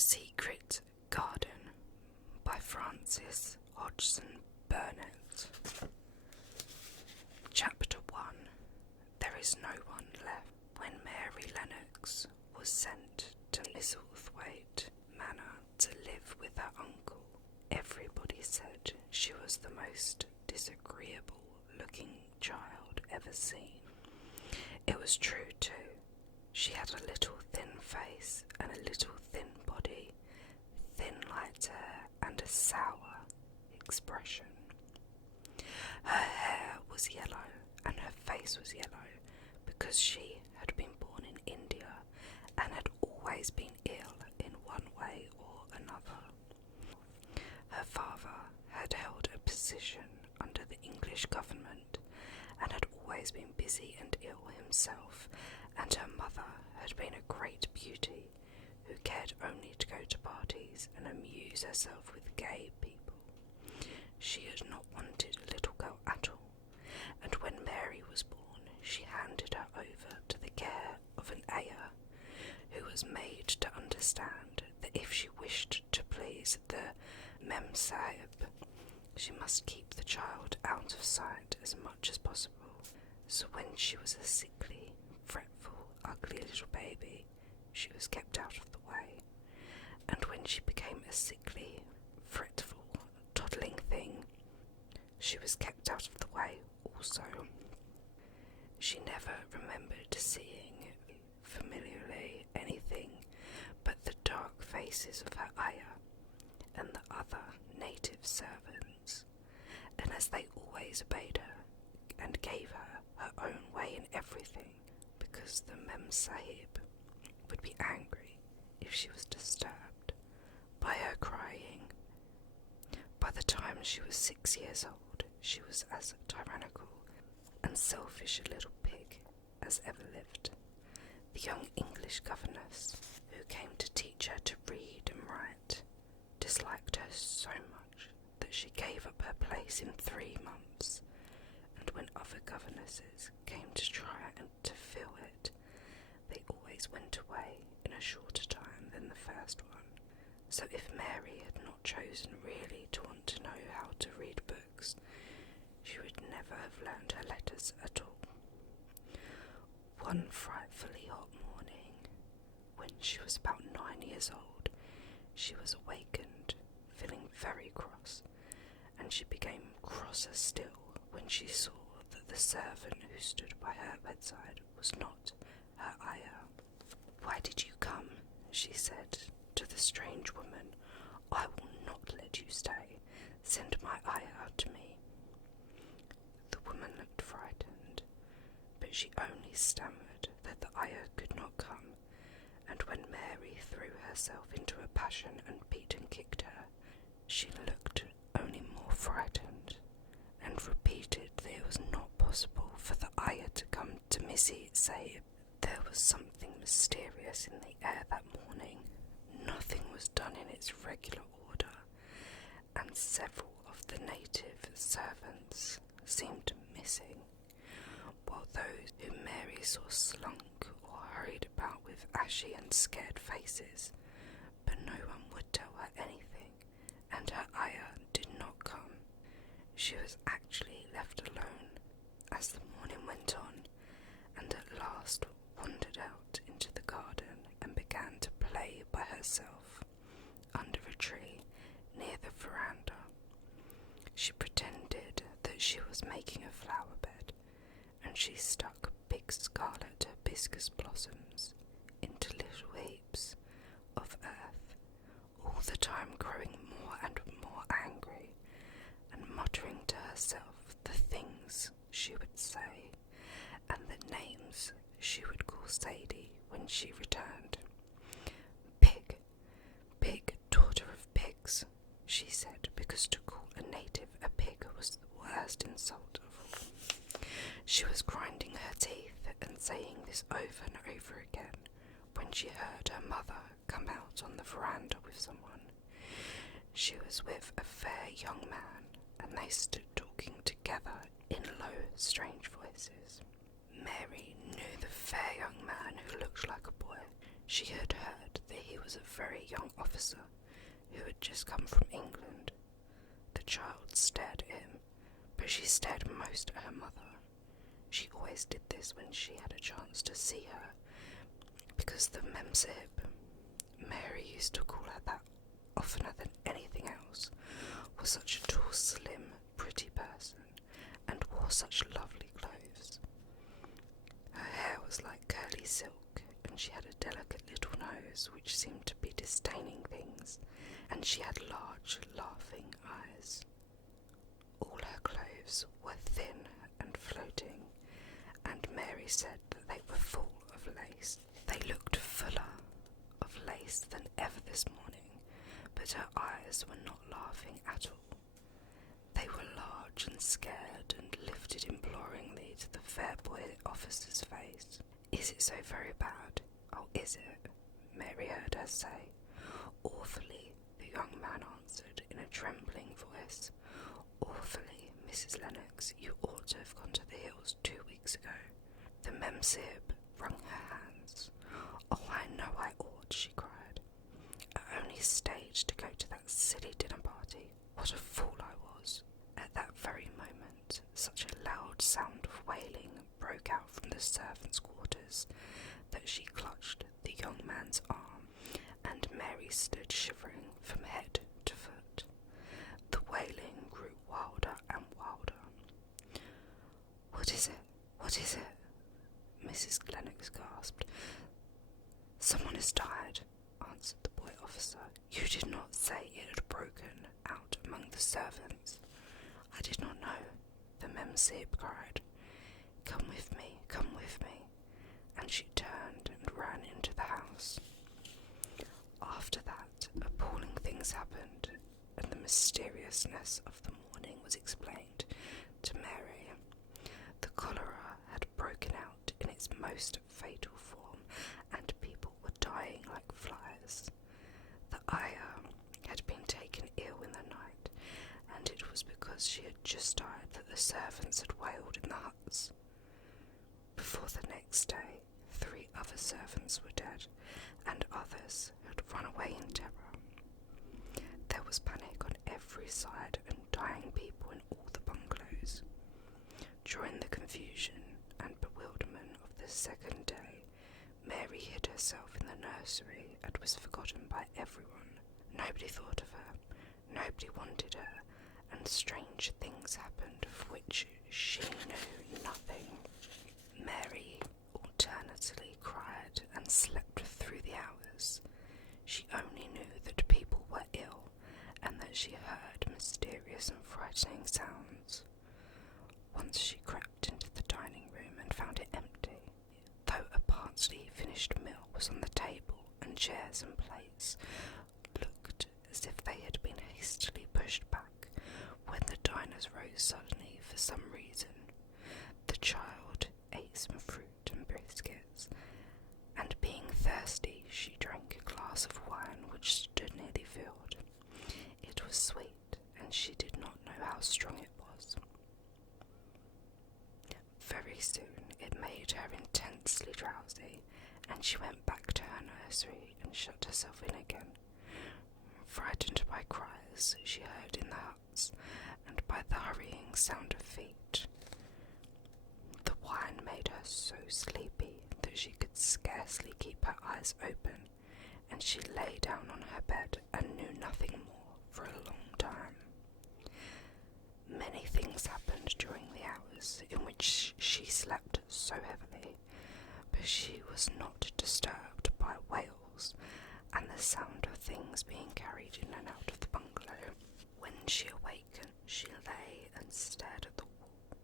Secret Garden by Frances Hodgson Burnett. Chapter 1. There is no one left. When Mary Lennox was sent to Misselthwaite Manor to live with her uncle, everybody said she was the most disagreeable looking child ever seen. It was true too. She had a little thin face and a little thin body, thin light hair and a sour expression. Her hair was yellow and her face was yellow because she had been born in India and had always been ill in one way or another. Her father had held a position under the English government and had always been busy and ill himself, and her mother had been a great beauty who cared only to go to parties and amuse herself with gay people. She had not wanted a little girl at all, and when Mary was born, she handed her over to the care of an ayah, who was made to understand that if she wished to please the Mem Sahib, she must keep the child out of sight as much as possible. So when she was a sickly, fretful, ugly little baby, she was kept out of the way, and when she became a sickly, fretful, toddling thing, she was kept out of the way also. She never remembered seeing familiarly anything but the dark faces of her ayah and the other native servants, and as they always obeyed her and gave her her own way in everything, because the Mem Sahib would be angry if she was disturbed by her crying. By the time she was 6 years old, she was as tyrannical and selfish a little pig as ever lived. The young English governess, who came to teach her to read and write, disliked her so much that she gave up her place in 3 months, and when other governesses came to try and to fill it, they always went away in a shorter time than the first one. So if Mary had not chosen really to want to know how to read books, she would never have learned her letters at all. One frightfully hot morning, when she was about 9 years old, she was awakened, feeling very cross, and she became crosser still when she saw that the servant who stood by her bedside was not her ayah. "Why did you come?" she said to the strange woman. "I will not let you stay. Send my ayah to me." The woman looked frightened, but she only stammered that the ayah could not come, and when Mary threw herself into a passion and beat and kicked her, she looked only more frightened, and repeated that it was not possible for the ayah to come to Missy Sahib. There was something mysterious in the air that morning. Nothing was done in its regular order, and several of the native servants seemed missing, while those whom Mary saw slunk or hurried about with ashy and scared faces, but no one would tell her anything, and her ayah did not come. She was actually left alone as the morning went on, and at last wandered out into the garden and began to play by herself under a tree near the veranda. She pretended that she was making a flower bed, and she stuck big scarlet hibiscus blossoms into little heaps of earth, all the time growing more and more angry, and muttering to herself the things she would say, and the names she would call Sadie when she returned. "Pig, pig, daughter of pigs," she said, because to call a native a pig was the worst insult of all. She was grinding her teeth and saying this over and over again when she heard her mother come out on the veranda with someone. She was with a fair young man, and they stood talking together in low, strange voices. Mary knew the fair young man who looked like a boy. She had heard that he was was a very young officer who had just come from England. The child stared at him, but she stared most at her mother. She always did this when she had a chance to see her, because the Memsahib, Mary used to call her that oftener than anything else, was such a tall, slim, pretty person, and wore such lovely clothes. Her hair was like curly silk, and she had a delicate little nose which seemed to be disdaining things, and she had large, laughing eyes. All her clothes were thin and floating, and Mary said that they were full of lace. They looked fuller of lace than ever this morning, but her eyes were not laughing at all. They were large and scared, and lifted imploringly to the fair boy officer's face. "Is it so very bad? Oh, is it?" Mary heard her say. "Awfully," the young man answered in a trembling voice. "Awfully, Mrs. Lennox. You ought to have gone to the hills 2 weeks ago." The Memsahib wrung her hands. "Oh, I know I ought," she cried. "I only stayed to go to that silly dinner party. What a fool I was." At that very moment, such a loud sound of wailing broke out from the servants' quarters that she clutched the young man's arm, and Mary stood shivering from head to foot. The wailing grew wilder and wilder. "What is it? What is it?" Mrs. Lennox gasped. "Someone has died," answered the boy officer. "You did not say it had broken out among the servants." "I did not know," the Memsahib cried. "Come with me, come with me." And she turned and ran into the house. After that, appalling things happened, and the mysteriousness of the morning was explained to Mary. The cholera had broken out in its most fatal form, and people were dying like flies. The ayah had been taken ill in the night, and it was because she had just died that the servants had wailed in the huts. Before the next day, 3 other servants were dead, and others had run away in terror. There was panic on every side and dying people in all the bungalows. During the confusion and bewilderment of the second day, Mary hid herself in the nursery and was forgotten by everyone. Nobody thought of her, nobody wanted her, and strange things happened of which she knew nothing. Mary alternately cried and slept through the hours. She only knew that people were ill, and that she heard mysterious and frightening sounds. Once she crept into the dining room and found it empty, though a partly finished meal was on the table, and chairs and plates looked as if they had been hastily pushed back when the diners rose suddenly for some reason. The child ate some fruit and biscuits, and being thirsty, she drank a glass of wine which stood nearly filled. It was sweet, and she did not know how strong it was. Very soon it made her intensely drowsy, and she went back to her nursery and shut herself in again. Frightened by cries she heard in the huts, and by the hurrying sound of feet. The wine made her so sleepy that she could scarcely keep her eyes open, and she lay down on her bed and knew nothing more for a long time. Many things happened during the hours in which she slept so heavily, but she was not disturbed by wails and the sound of things being carried in and out of the bungalow. When she awakened, she lay and stared at the wall.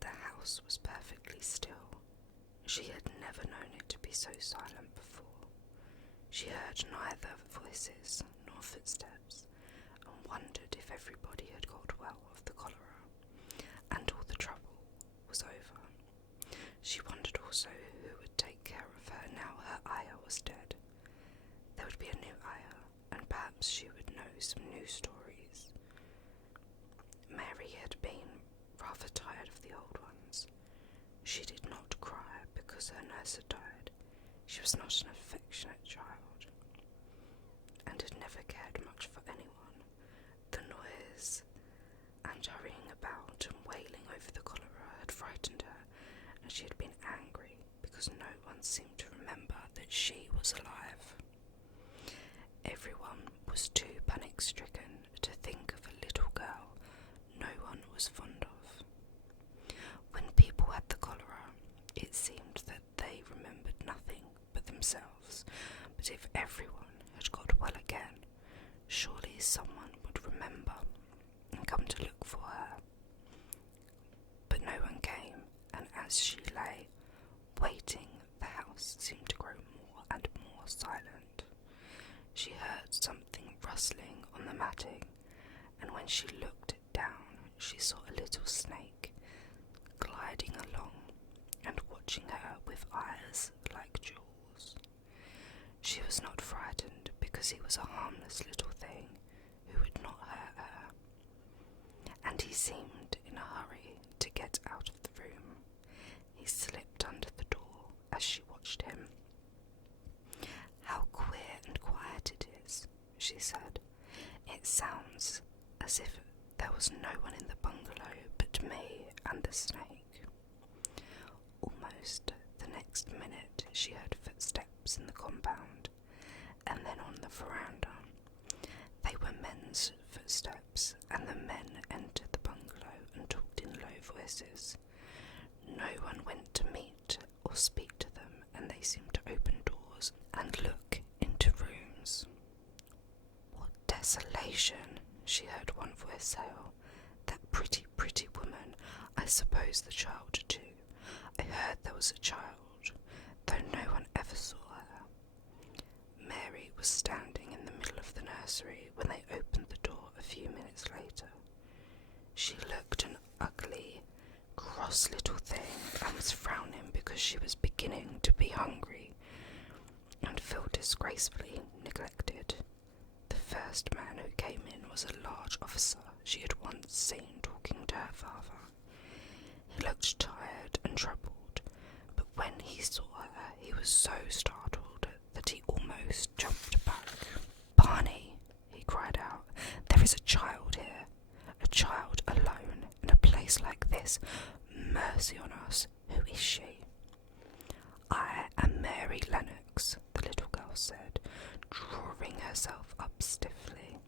The house was perfectly still. She had never known it to be so silent before. She heard neither voices nor footsteps, and wondered if everybody had got well of the cholera, and all the trouble was over. She wondered also who would take care of her now her ayah was dead. There would be a new ayah, and perhaps she would know some new stories. Mary had been rather tired of the old ones. She did not cry because her nurse had died. She was not an affectionate child. and had never cared much for anyone. The noise and hurrying about and wailing over the cholera had frightened her, and she had been angry because no one seemed to remember that she was alive. Everyone was too panic-stricken to think of a little girl no one was fond of. When people had the cholera, it seemed that they remembered nothing but themselves, but if everyone had got well again, surely someone would remember and come to look for her. But no one came, and as she lay, waiting, the house seemed to grow more and more silent. She heard something rustling on the matting, and when she looked down, she saw a little snake gliding along and watching her with eyes like jewels. She was not frightened because he was a harmless little thing who would not hurt her, and he seemed in a hurry to get out of the room. He slipped under the door as she watched him. "How queer and quiet it is," she said. "It sounds as if there was no one in the bungalow but me and the snake." Almost the next minute she heard footsteps in the compound, and then on the veranda. They were men's footsteps, and the men entered the bungalow and talked in low voices. No one went to meet or speak to them, and they seemed to open doors and look into rooms. "What desolation," she heard one voice say. "That pretty, pretty woman, I suppose the child too. I heard there was a child, though no one ever saw her." Mary was standing in the middle of the nursery when they opened the door a few minutes later. She looked an ugly, cross little thing and was frowning because she was beginning to be hungry and feel disgracefully neglected. The first man who came in was a large officer she had once seen talking to her father. He looked tired and troubled, but when he saw her, he was so startled that he almost jumped back. "Barney," he cried out, "there is a child here, a child alone in a place like this. Mercy on us, who is she?" "I am Mary Lennox," the little girl said, drawing herself up stiffly.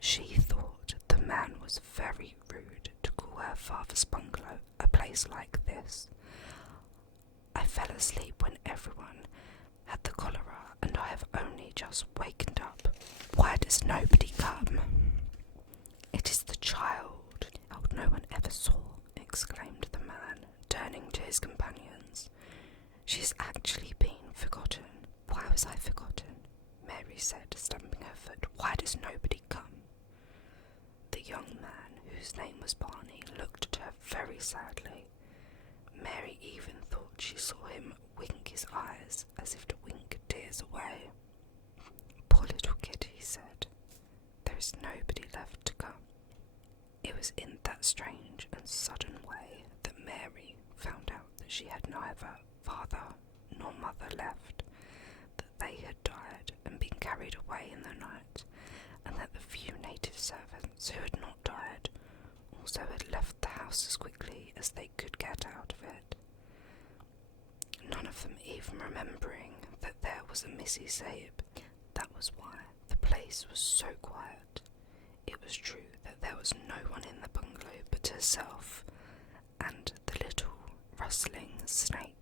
She thought the man was very rude to call her father's bungalow a place like this. "I fell asleep when everyone had the cholera, and I have only just wakened up. Why does nobody come?" "It is the child no one ever saw," exclaimed the man, turning to his companions. "She's actually been forgotten." "Why was I forgotten?" Mary said, stamping her foot. "Why does nobody come?" The young man, whose name was Barney, looked at her very sadly. Mary even thought she saw him wink his eyes as if to wink tears away. "Poor little kid," he said. "There is nobody left to come." It was in that strange and sudden way that Mary found out that she had neither father nor mother left, that they had died and been carried away in the night, and that the few native servants who had not died also had left the house as quickly as they could get out of it, none of them even remembering that there was a Missy Sabe. That was why the place was so quiet. It was true that there was no one in the bungalow but herself and the little rustling snake.